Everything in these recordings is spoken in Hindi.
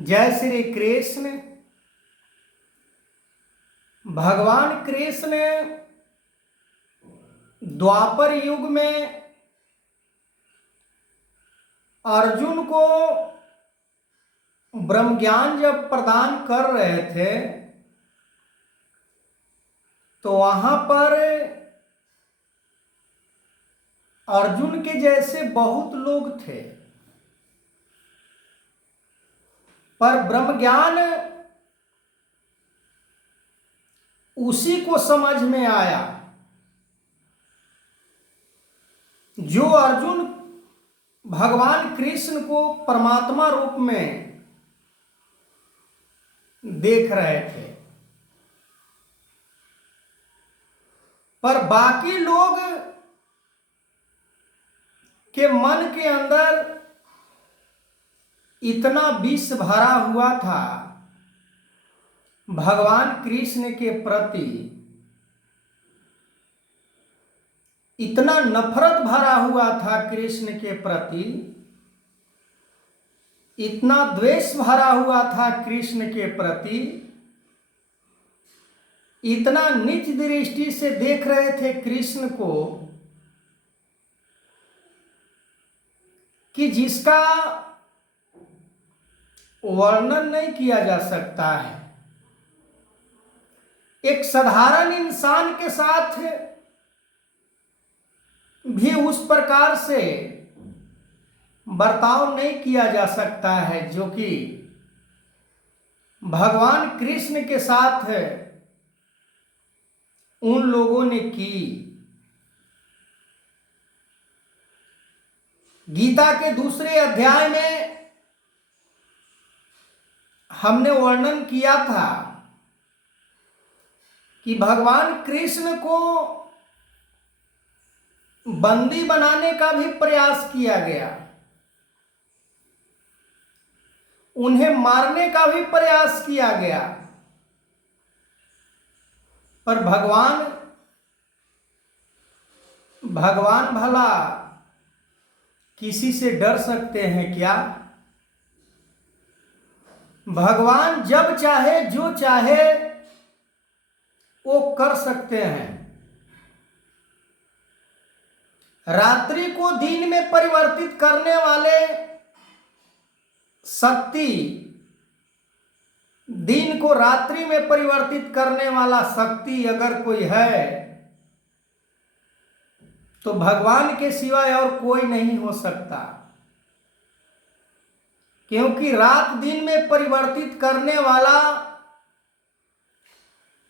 जय श्री कृष्ण। भगवान कृष्ण द्वापर युग में अर्जुन को ब्रह्म ज्ञान जब प्रदान कर रहे थे तो वहां पर अर्जुन के जैसे बहुत लोग थे, पर ब्रह्म ज्ञान उसी को समझ में आया जो अर्जुन भगवान कृष्ण को परमात्मा रूप में देख रहे थे। पर बाकी लोग के मन के अंदर इतना विष भरा हुआ था भगवान कृष्ण के प्रति, इतना नफरत भरा हुआ था कृष्ण के प्रति, इतना द्वेष भरा हुआ था कृष्ण के प्रति, इतना नीच दृष्टि से देख रहे थे कृष्ण को कि जिसका वर्णन नहीं किया जा सकता है। एक साधारण इंसान के साथ भी उस प्रकार से बर्ताव नहीं किया जा सकता है जो कि भगवान कृष्ण के साथ उन लोगों ने की। गीता के दूसरे अध्याय में हमने वर्णन किया था कि भगवान कृष्ण को बंदी बनाने का भी प्रयास किया गया, उन्हें मारने का भी प्रयास किया गया, पर भगवान भला किसी से डर सकते हैं क्या? भगवान जब चाहे जो चाहे वो कर सकते हैं। रात्रि को दिन में परिवर्तित करने वाले शक्ति, दिन को रात्रि में परिवर्तित करने वाला शक्ति अगर कोई है तो भगवान के सिवाय और कोई नहीं हो सकता, क्योंकि रात दिन में परिवर्तित करने वाला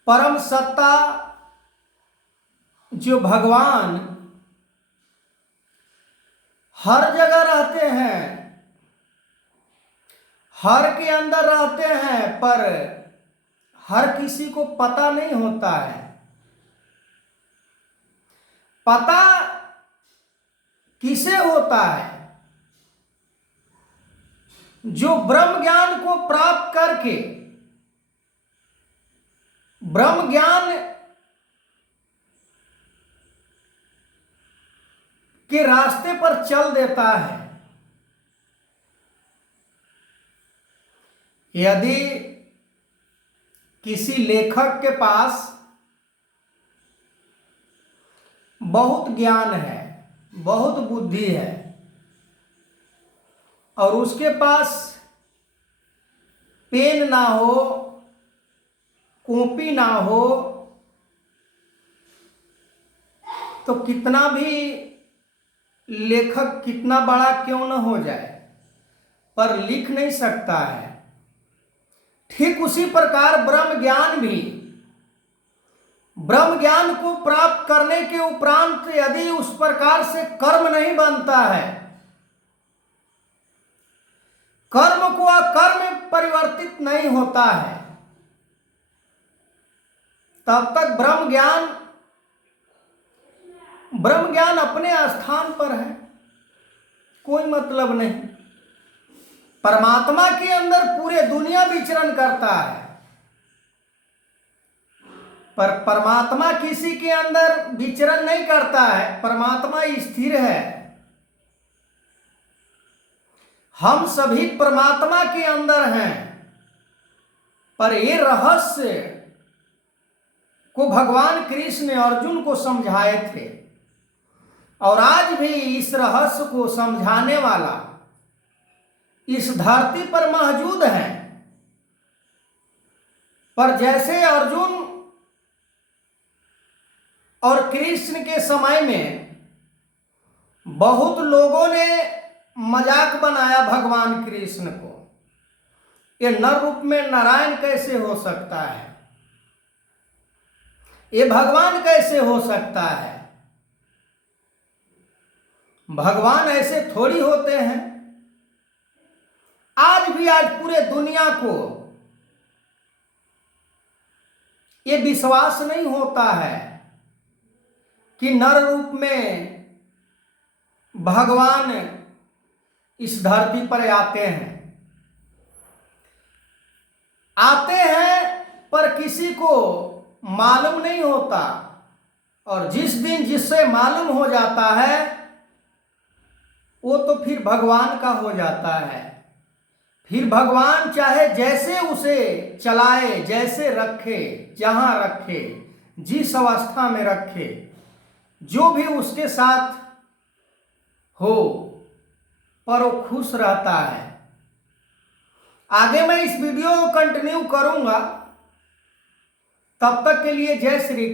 परम सत्ता जो भगवान हर जगह रहते हैं, हर के अंदर रहते हैं, पर हर किसी को पता नहीं होता है। पता किसे होता है? जो ब्रह्म ज्ञान को प्राप्त करके ब्रह्म ज्ञान के रास्ते पर चल देता है। यदि किसी लेखक के पास बहुत ज्ञान है, बहुत बुद्धि है, और उसके पास पेन ना हो, कॉपी ना हो, तो कितना भी लेखक कितना बड़ा क्यों न हो जाए, पर लिख नहीं सकता है। ठीक उसी प्रकार ब्रह्म ज्ञान भी, ब्रह्म ज्ञान को प्राप्त करने के उपरांत यदि उस प्रकार से कर्म नहीं बनता है, कर्म को अकर्म में परिवर्तित नहीं होता है, तब तक ब्रह्म ज्ञान अपने स्थान पर है, कोई मतलब नहीं। परमात्मा के अंदर पूरे दुनिया विचरण करता है, पर परमात्मा किसी के अंदर विचरण नहीं करता है। परमात्मा स्थिर है, हम सभी परमात्मा के अंदर हैं, पर ये रहस्य को भगवान कृष्ण अर्जुन को समझाए थे और आज भी इस रहस्य को समझाने वाला इस धरती पर मौजूद है। पर जैसे अर्जुन और कृष्ण के समय में बहुत लोगों ने मजाक बनाया भगवान कृष्ण को, ये नर रूप में नारायण कैसे हो सकता है, ये भगवान कैसे हो सकता है, भगवान ऐसे थोड़ी होते हैं। आज पूरे दुनिया को ये विश्वास नहीं होता है कि नर रूप में भगवान इस धरती पर आते हैं पर किसी को मालूम नहीं होता, और जिस दिन जिससे मालूम हो जाता है वो तो फिर भगवान का हो जाता है। फिर भगवान चाहे जैसे उसे चलाए, जैसे रखे, जहां रखे, जिस अवस्था में रखे, जो भी उसके साथ हो, पर वो खुश रहता है। आगे मैं इस वीडियो को कंटिन्यू करूंगा, तब तक के लिए जय श्री